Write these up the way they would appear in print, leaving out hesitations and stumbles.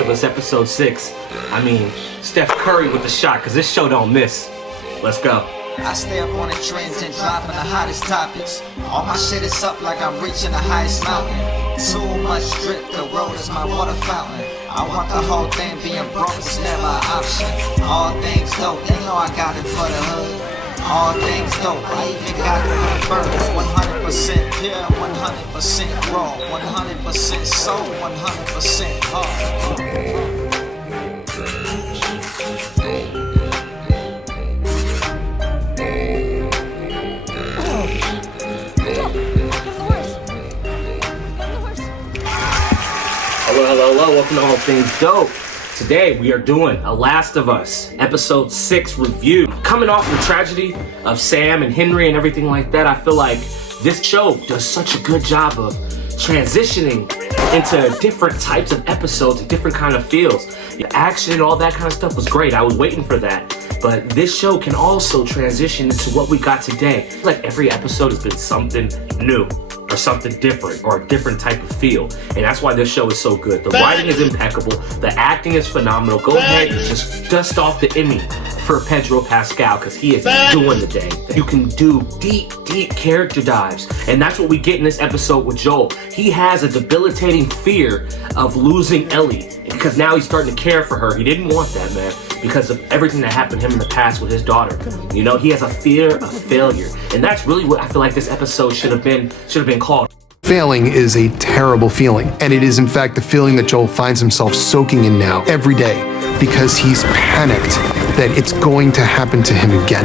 of Us episode 6. I mean, Steph Curry with the shot, cause this show don't miss. Let's go. I stay up on the trends and dropping the hottest topics. All my shit is up like I'm reaching the highest mountain. Too much drip, the road is my water fountain. I want the whole thing, being broke is never an option. All things dope, they know I got it for the hood. All things dope, I even got it for the birds. 100% pure, 100% raw, 100% soul, 100% hard. Hello, welcome to All Things Dope. Today we are doing a Last of Us episode 6 review. Coming off the tragedy of Sam and Henry and everything like that, I feel like this show does such a good job of transitioning into different types of episodes, different kind of feels. The action and all that kind of stuff was great. I was waiting for that. But this show can also transition into what we got today. It's like every episode has been something new, or something different, or a different type of feel. And that's why this show is so good. The writing is impeccable, the acting is phenomenal. Go ahead and just dust off the Emmy for Pedro Pascal, because he is doing the dang thing. You can do deep character dives, and that's what we get in this episode with Joel. He has a debilitating fear of losing Ellie, because now he's starting to care for her. He didn't want that, man, because of everything that happened to him in the past with his daughter. You know, he has a fear of failure, and that's really what I feel like this episode should have been called. Failing is a terrible feeling, and it is in fact the feeling that Joel finds himself soaking in now every day, because he's panicked that it's going to happen to him again.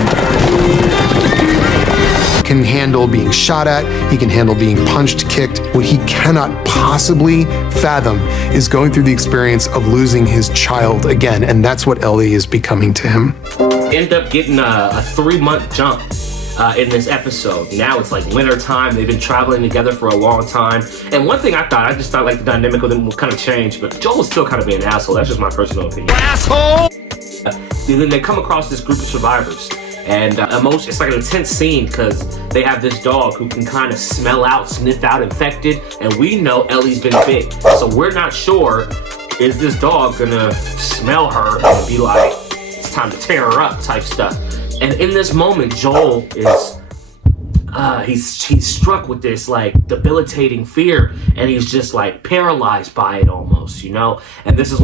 He can handle being shot at, he can handle being punched, kicked. What he cannot possibly fathom is going through the experience of losing his child again, and that's what Ellie is becoming to him. End up getting a 3-month jump in this episode. Now it's like winter time. They've been traveling together for a long time. And one thing I just thought like the dynamic of them will kind of change, but Joel was still kind of being an asshole. That's just my personal opinion. Asshole! Then they come across this group of survivors, and it's like an intense scene because they have this dog who can kind of smell out, sniff out infected, and we know Ellie's been bit. So we're not sure, is this dog gonna smell her and be like, it's time to tear her up type stuff. And in this moment, Joel is, he's struck with this like debilitating fear, and he's just like paralyzed by it almost, you know? And this is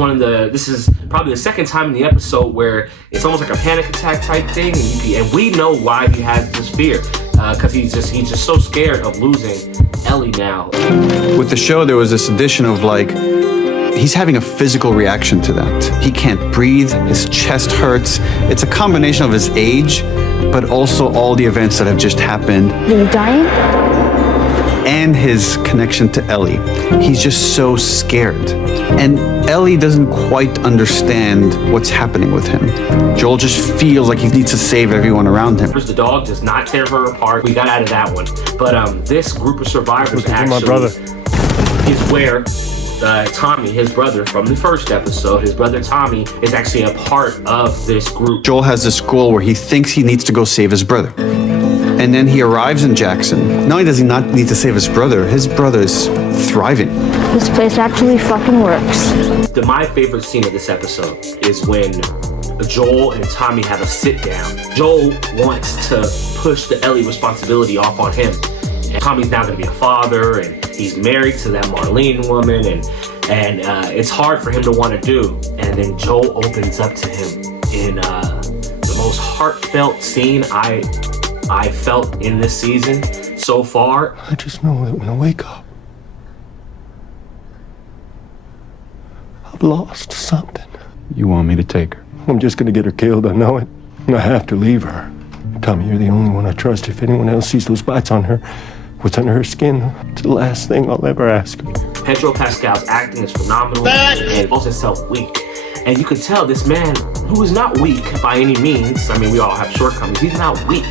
probably the second time in the episode where it's almost like a panic attack type thing, and we know why he has this fear, because he's just so scared of losing Ellie now. With the show, there was this addition of like, he's having a physical reaction to that. He can't breathe, his chest hurts. It's a combination of his age, but also all the events that have just happened. Are you dying? And his connection to Ellie. He's just so scared. And Ellie doesn't quite understand what's happening with him. Joel just feels like he needs to save everyone around him. The dog does not tear her apart. We got out of that one. But this group of survivors actually is where Tommy, his brother from the first episode, his brother Tommy is actually a part of this group. Joel has this goal where he thinks he needs to go save his brother. And then he arrives in Jackson. Not only does he not need to save his brother's thriving. This place actually fucking works. My favorite scene of this episode is when Joel and Tommy have a sit down. Joel wants to push the Ellie responsibility off on him. And Tommy's now gonna be a father, and he's married to that Marlene woman, and it's hard for him to want to do. And then Joel opens up to him in the most heartfelt scene I felt in this season so far. I just know that when I wake up, I've lost something. You want me to take her? I'm just gonna get her killed, I know it. And I have to leave her. Tommy, you're the only one I trust. If anyone else sees those bites on her, what's under her skin, it's the last thing I'll ever ask her. Pedro Pascal's acting is phenomenal, and calls himself weak. And you can tell this man, who is not weak by any means, I mean, we all have shortcomings, he's not weak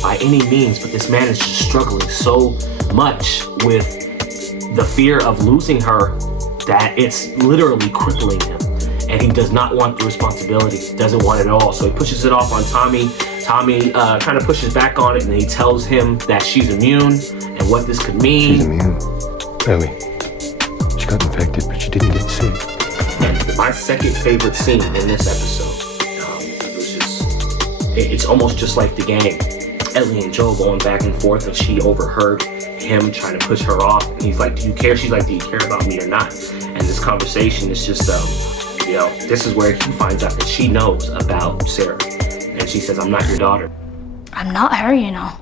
by any means, but this man is just struggling so much with the fear of losing her that it's literally crippling him. And he does not want the responsibility, doesn't want it at all. So he pushes it off on Tommy. Tommy kind of pushes back on it, and then he tells him that she's immune and what this could mean. She's immune. Ellie. She got infected, but she didn't get sick. And my my second favorite scene in this episode. It's almost just like the game. Ellie and Joel going back and forth, and she overheard him trying to push her off. And he's like, do you care? She's like, do you care about me or not? And this conversation is just, this is where he finds out that she knows about Sarah. And she says, I'm not your daughter. I'm not her, you know.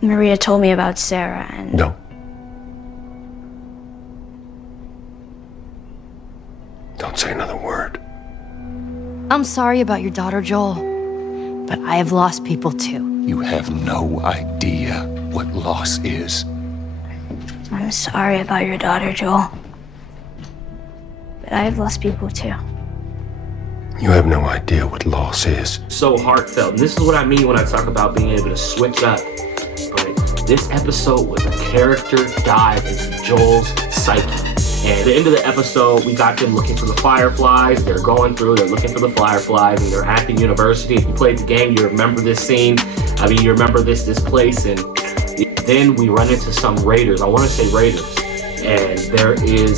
Maria told me about Sarah and... No. Don't say another word. I'm sorry about your daughter, Joel, but I have lost people too. You have no idea what loss is. I'm sorry about your daughter, Joel. But I have lost people too. You have no idea what loss is. So heartfelt. And this is what I mean when I talk about being able to switch up. But this episode was a character dive into Joel's psyche. And at the end of the episode, we got them looking for the Fireflies. They're going through, they're looking for the Fireflies, and they're at the university. If you played the game, you remember this scene. You remember this place. And then we run into some raiders. I want to say raiders. And there is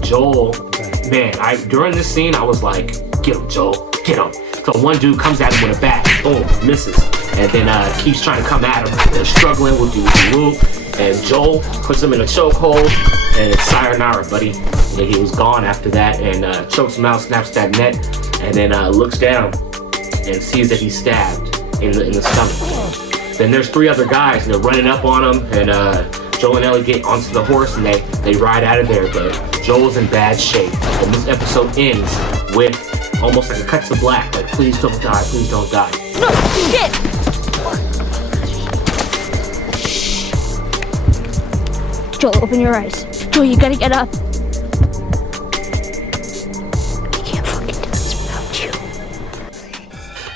Joel. Man, during this scene, I was like, get him, Joel, get him. So one dude comes at him with a bat, boom, misses. And then keeps trying to come at him. They're struggling with the whoop. And Joel puts him in a chokehold, and it's sayonara, buddy. And he was gone after that, and chokes him out, snaps that neck, and then looks down and sees that he's stabbed in the stomach. Then there's three other guys, and they're running up on him, and Joel and Ellie get onto the horse, and they ride out of there, but Joel's in bad shape. And this episode ends with almost like a cut to black, like, please don't die, please don't die. No, shit! Joel, open your eyes. Joel, you gotta get up. I can't fucking do this without you.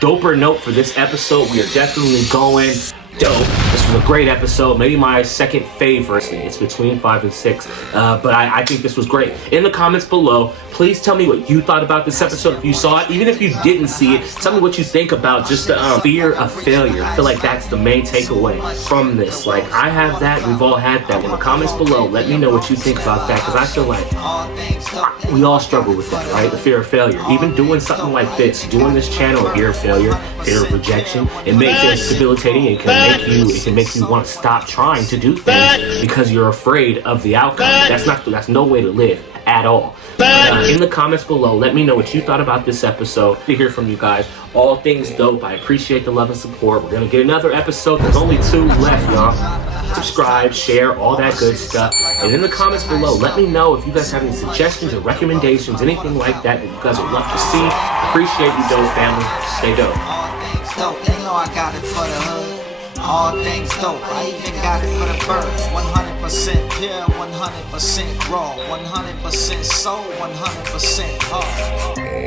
Doper note for this episode, we are definitely going dope. This was a great episode, maybe my second favorite. It's between 5 and 6, but I think this was great. In the comments below, please tell me what you thought about this episode if you saw it. Even if you didn't see it, tell me what you think about just the fear of failure. I feel like that's the main takeaway from this. Like, I have that, we've all had that. In the comments below, let me know what you think about that, because I feel like we all struggle with that, right? The fear of failure. Even doing something like this, doing this channel, fear of failure, fear of rejection, it makes it debilitating. It can make you want to stop trying to do things because you're afraid of the outcome. That's no way to live at all. In the comments below, let me know what you thought about this episode. To hear from you guys. All things dope. I appreciate the love and support. We're gonna get another episode. There's only 2 left, y'all. Subscribe, share, all that good stuff. And in the comments below, let me know if you guys have any suggestions or recommendations, anything like that you guys would love to see. Appreciate you, dope family. Stay dope. All things dope, you know I got it for the hood. All things dope, I even got it for the birds. 100% pure, 100% raw, 100% soul, 100% heart.